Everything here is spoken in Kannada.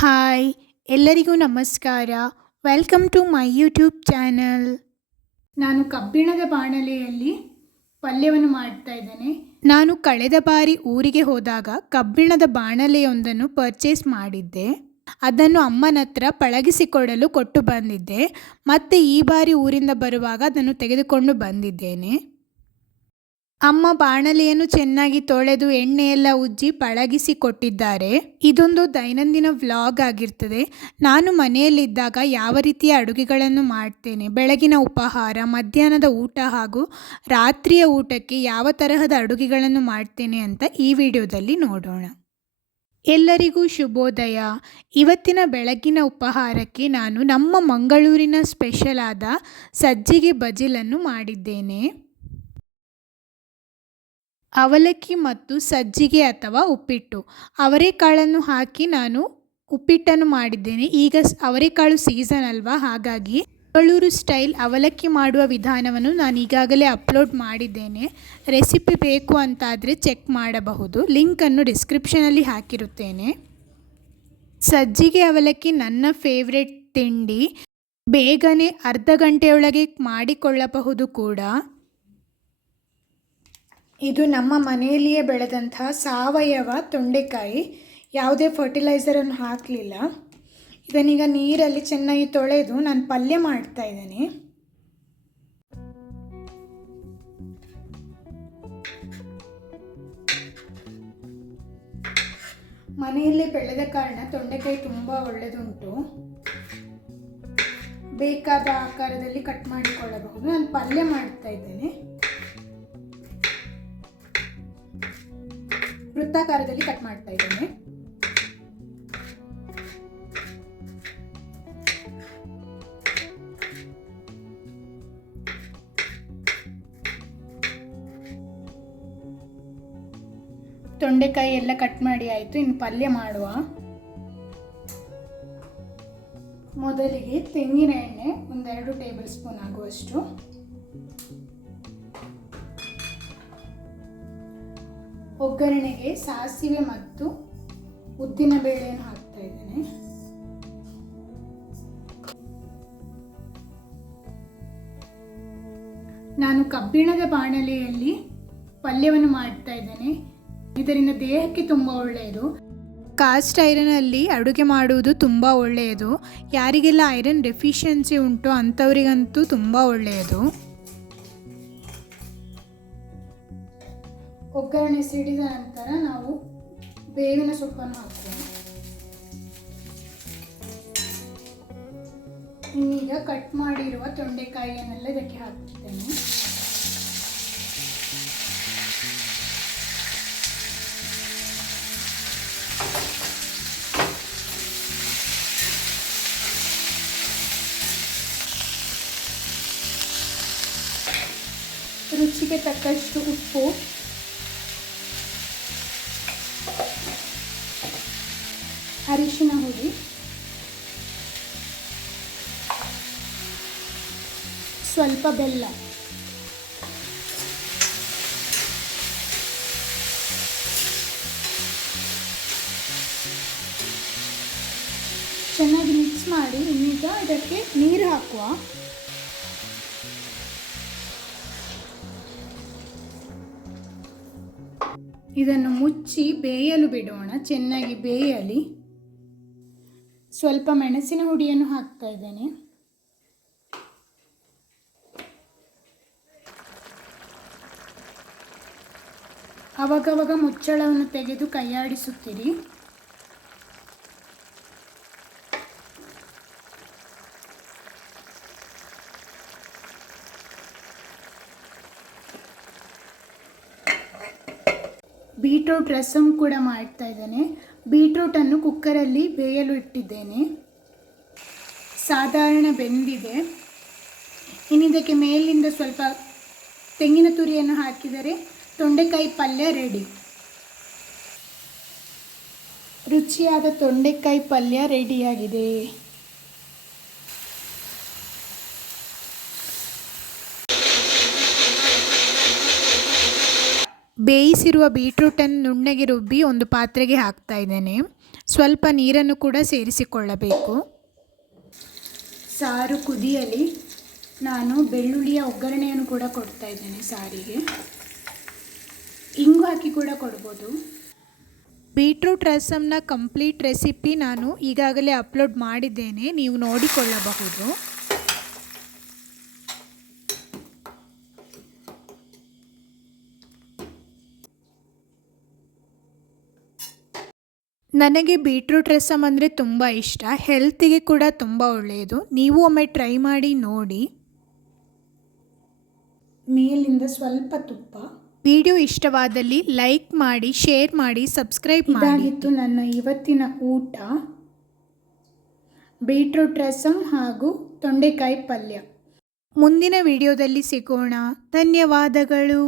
ಹಾಯ್ ಎಲ್ಲರಿಗೂ ನಮಸ್ಕಾರ. Welcome to my YouTube channel. ನಾನು ಕಬ್ಬಿಣದ ಬಾಣಲೆಯಲ್ಲಿ ಪಲ್ಯವನ್ನು ಮಾಡ್ತಾ ಇದ್ದೇನೆ. ನಾನು ಕಳೆದ ಬಾರಿ ಊರಿಗೆ ಹೋದಾಗ ಕಬ್ಬಿಣದ ಬಾಣಲೆಯೊಂದನ್ನು ಪರ್ಚೇಸ್ ಮಾಡಿದ್ದೆ. ಅದನ್ನು ಅಮ್ಮನ ಹತ್ರ ಪಳಗಿಸಿಕೊಡಲು ಕೊಟ್ಟು ಬಂದಿದ್ದೆ. ಮತ್ತು ಈ ಬಾರಿ ಊರಿಂದ ಬರುವಾಗ ಅದನ್ನು ತೆಗೆದುಕೊಂಡು ಬಂದಿದ್ದೇನೆ. ಅಮ್ಮ ಬಾಣಲೆಯನ್ನು ಚೆನ್ನಾಗಿ ತೊಳೆದು ಎಣ್ಣೆಯೆಲ್ಲ ಉಜ್ಜಿ ಪಳಗಿಸಿ ಕೊಟ್ಟಿದ್ದಾರೆ. ಇದೊಂದು ದೈನಂದಿನ ವ್ಲಾಗ್ ಆಗಿರ್ತದೆ. ನಾನು ಮನೆಯಲ್ಲಿದ್ದಾಗ ಯಾವ ರೀತಿಯ ಅಡುಗೆಗಳನ್ನು ಮಾಡ್ತೇನೆ, ಬೆಳಗಿನ ಉಪಹಾರ, ಮಧ್ಯಾಹ್ನದ ಊಟ ಹಾಗೂ ರಾತ್ರಿಯ ಊಟಕ್ಕೆ ಯಾವ ತರಹದ ಅಡುಗೆಗಳನ್ನು ಮಾಡ್ತೇನೆ ಅಂತ ಈ ವಿಡಿಯೋದಲ್ಲಿ ನೋಡೋಣ. ಎಲ್ಲರಿಗೂ ಶುಭೋದಯ. ಇವತ್ತಿನ ಬೆಳಗಿನ ಉಪಹಾರಕ್ಕೆ ನಾನು ನಮ್ಮ ಮಂಗಳೂರಿನ ಸ್ಪೆಷಲ್ ಆದ ಸಜ್ಜಿಗೆ ಬಜಿಲನ್ನು ಮಾಡಿದ್ದೇನೆ. ಅವಲಕ್ಕಿ ಮತ್ತು ಸಜ್ಜಿಗೆ ಅಥವಾ ಉಪ್ಪಿಟ್ಟು, ಅವರೆಕಾಳನ್ನು ಹಾಕಿ ನಾನು ಉಪ್ಪಿಟ್ಟನ್ನು ಮಾಡಿದ್ದೇನೆ. ಈಗ ಅವರೆಕಾಳು ಸೀಸನ್ ಅಲ್ವಾ, ಹಾಗಾಗಿ ಮಂಗಳೂರು ಸ್ಟೈಲ್ ಅವಲಕ್ಕಿ ಮಾಡುವ ವಿಧಾನವನ್ನು ನಾನು ಈಗಾಗಲೇ ಅಪ್ಲೋಡ್ ಮಾಡಿದ್ದೇನೆ. ರೆಸಿಪಿ ಬೇಕು ಅಂತಾದರೆ ಚೆಕ್ ಮಾಡಬಹುದು. ಲಿಂಕನ್ನು ಡಿಸ್ಕ್ರಿಪ್ಷನಲ್ಲಿ ಹಾಕಿರುತ್ತೇನೆ. ಸಜ್ಜಿಗೆ ಅವಲಕ್ಕಿ ನನ್ನ ಫೇವ್ರೆಟ್ ತಿಂಡಿ. ಬೇಗನೆ ಅರ್ಧ ಗಂಟೆಯೊಳಗೆ ಮಾಡಿಕೊಳ್ಳಬಹುದು ಕೂಡ. ಇದು ನಮ್ಮ ಮನೆಯಲ್ಲಿಯೇ ಬೆಳೆದಂತಹ ಸಾವಯವ ತೊಂಡೆಕಾಯಿ. ಯಾವುದೇ ಫರ್ಟಿಲೈಸರನ್ನು ಹಾಕಲಿಲ್ಲ. ಇದನ್ನೀಗ ನೀರಲ್ಲಿ ಚೆನ್ನಾಗಿ ತೊಳೆದು ನಾನು ಪಲ್ಯ ಮಾಡ್ತಾ ಇದ್ದೇನೆ. ಮನೆಯಲ್ಲೇ ಬೆಳೆದ ಕಾರಣ ತೊಂಡೆಕಾಯಿ ತುಂಬ ಒಳ್ಳೆಯದುಂಟು. ಬೇಕಾದ ಆಕಾರದಲ್ಲಿ ಕಟ್ ಮಾಡಿಕೊಳ್ಳಬಹುದು. ನಾನು ಪಲ್ಯ ಮಾಡ್ತಾ ಇದ್ದೇನೆ. ವೃತ್ತಾಕಾರದಲ್ಲಿ ಕಟ್ ಮಾಡ್ತಾ ಇದ್ದೇನೆ. ತೊಂಡೆಕಾಯಿ ಎಲ್ಲ ಕಟ್ ಮಾಡಿ ಆಯಿತು. ಇನ್ನು ಪಲ್ಯ ಮಾಡುವ. ಮೊದಲಿಗೆ ತೆಂಗಿನ ಎಣ್ಣೆ 1-2 ಟೇಬಲ್ ಸ್ಪೂನ್ ಆಗುವಷ್ಟು, ಒಗ್ಗರಣೆಗೆ ಸಾಸಿವೆ ಮತ್ತು ಉದ್ದಿನ ಬೇಳೆಯನ್ನು ಹಾಕ್ತಾ ಇದ್ದೇನೆ. ನಾನು ಕಬ್ಬಿಣದ ಬಾಣಲೆಯಲ್ಲಿ ಪಲ್ಯವನ್ನು ಮಾಡ್ತಾ ಇದ್ದೇನೆ. ಇದರಿಂದ ದೇಹಕ್ಕೆ ತುಂಬ ಒಳ್ಳೆಯದು. ಕಾಸ್ಟ್ ಐರನಲ್ಲಿ ಅಡುಗೆ ಮಾಡುವುದು ತುಂಬ ಒಳ್ಳೆಯದು. ಯಾರಿಗೆಲ್ಲ ಐರನ್ ಡೆಫಿಷಿಯನ್ಸಿ ಉಂಟು ಅಂಥವರಿಗಂತೂ ತುಂಬ ಒಳ್ಳೆಯದು. ಒಗ್ಗರಣೆ ಸಿಡಿದ ನಂತರ ನಾವು ಬೇವಿನ ಸೊಪ್ಪನ್ನು ಹಾಕ್ತೇವೆ. ಇನ್ನೀಗ ಕಟ್ ಮಾಡಿರುವ ತೊಂಡೆಕಾಯಿಯನ್ನೆಲ್ಲ ಇದಕ್ಕೆ ಹಾಕ್ತೇನೆ. ರುಚಿಗೆ ತಕ್ಕಷ್ಟು ಉಪ್ಪು, ಅರಿಶಿನ ಹುಡಿ, ಸ್ವಲ್ಪ ಬೆಲ್ಲ, ಚೆನ್ನಾಗಿ ಮಿಕ್ಸ್ ಮಾಡಿ ಇನ್ನೀಗ ಇದಕ್ಕೆ ನೀರು ಹಾಕುವ. ಇದನ್ನು ಮುಚ್ಚಿ ಬೇಯಲು ಬಿಡೋಣ. ಚೆನ್ನಾಗಿ ಬೇಯಲಿ. ಸ್ವಲ್ಪ ಮೆಣಸಿನ ಹುಡಿಯನ್ನು ಹಾಕ್ತಾ ಇದ್ದೇನೆ. ಆವಾಗವಾಗ ಮುಚ್ಚಳವನ್ನು ತೆಗೆದು ಕೈಯಾಡಿಸುತ್ತೀರಿ. ಬೀಟ್ರೂಟ್ ರಸಮ್ ಕೂಡ ಮಾಡ್ತಾ ಇದ್ದೇನೆ. ಬೀಟ್ರೂಟನ್ನು ಕುಕ್ಕರಲ್ಲಿ ಬೇಯಲು ಇಟ್ಟಿದ್ದೇನೆ. ಸಾಧಾರಣ ಬೆಂದಿದೆ. ಇನ್ನಿದಕ್ಕೆ ಮೇಲಿಂದ ಸ್ವಲ್ಪ ತೆಂಗಿನ ತುರಿಯನ್ನು ಹಾಕಿದರೆ ತೊಂಡೆಕಾಯಿ ಪಲ್ಯ ರೆಡಿ. ರುಚಿಯಾದ ತೊಂಡೆಕಾಯಿ ಪಲ್ಯ ರೆಡಿಯಾಗಿದೆ. ಬೇಯಿಸಿರುವ ಬೀಟ್ರೂಟನ್ನು ನುಣ್ಣಗೆ ರುಬ್ಬಿ ಒಂದು ಪಾತ್ರೆಗೆ ಹಾಕ್ತಾ ಇದ್ದೇನೆ. ಸ್ವಲ್ಪ ನೀರನ್ನು ಕೂಡ ಸೇರಿಸಿಕೊಳ್ಳಬೇಕು. ಸಾರು ಕುದಿಯಲಿ ನಾನು ಬೆಳ್ಳುಳ್ಳಿಯ ಒಗ್ಗರಣೆಯನ್ನು ಕೂಡ ಕೊಡ್ತಾ ಇದ್ದೇನೆ ಸಾರಿಗೆ. ಇಂಗು ಹಾಕಿ ಕೂಡ ಕೊಡ್ಬೋದು. ಬೀಟ್ರೂಟ್ ರಸಮ್ನ ಕಂಪ್ಲೀಟ್ ರೆಸಿಪಿ ನಾನು ಈಗಾಗಲೇ ಅಪ್ಲೋಡ್ ಮಾಡಿದ್ದೇನೆ, ನೀವು ನೋಡಿಕೊಳ್ಳಬಹುದು. ನನಗೆ ಬೀಟ್ರೂಟ್ ರಸಮ್ ಅಂದರೆ ತುಂಬ ಇಷ್ಟ, ಹೆಲ್ತಿಗೆ ಕೂಡ ತುಂಬ ಒಳ್ಳೆಯದು. ನೀವು ಒಮ್ಮೆ ಟ್ರೈ ಮಾಡಿ ನೋಡಿ. ಮೇಲಿಂದ ಸ್ವಲ್ಪ ತುಪ್ಪ. ವಿಡಿಯೋ ಇಷ್ಟವಾದಲ್ಲಿ ಲೈಕ್ ಮಾಡಿ, ಶೇರ್ ಮಾಡಿ, ಸಬ್ಸ್ಕ್ರೈಬ್ ಮಾಡಿ. ಇದಾಗಿತ್ತು ನನ್ನ ಇವತ್ತಿನ ಊಟ, ಬೀಟ್ರೂಟ್ ರಸಮ್ ಹಾಗೂ ತೊಂಡೆಕಾಯಿ ಪಲ್ಯ. ಮುಂದಿನ ವಿಡಿಯೋದಲ್ಲಿ ಸಿಗೋಣ. ಧನ್ಯವಾದಗಳು.